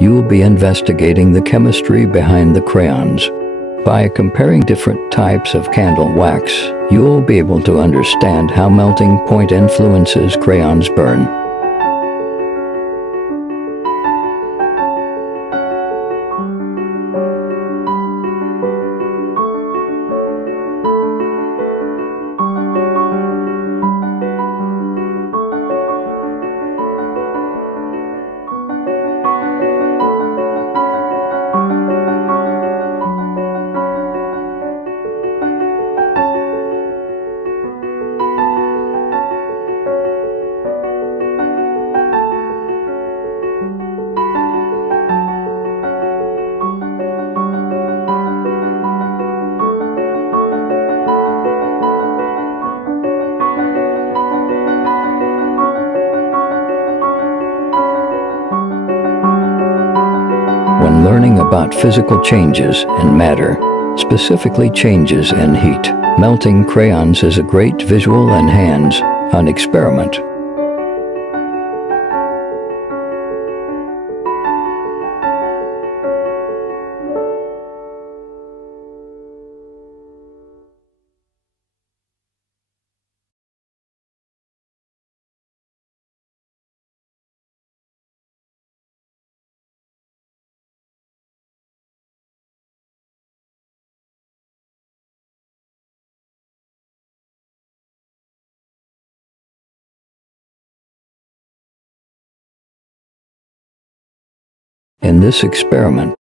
you will be investigating the chemistry behind the crayons. By comparing different types of candle wax, you will be able to understand how melting point influences crayons burn. When learning about physical changes in matter, specifically changes in heat, melting crayons is a great visual and hands-on experiment. In this experiment,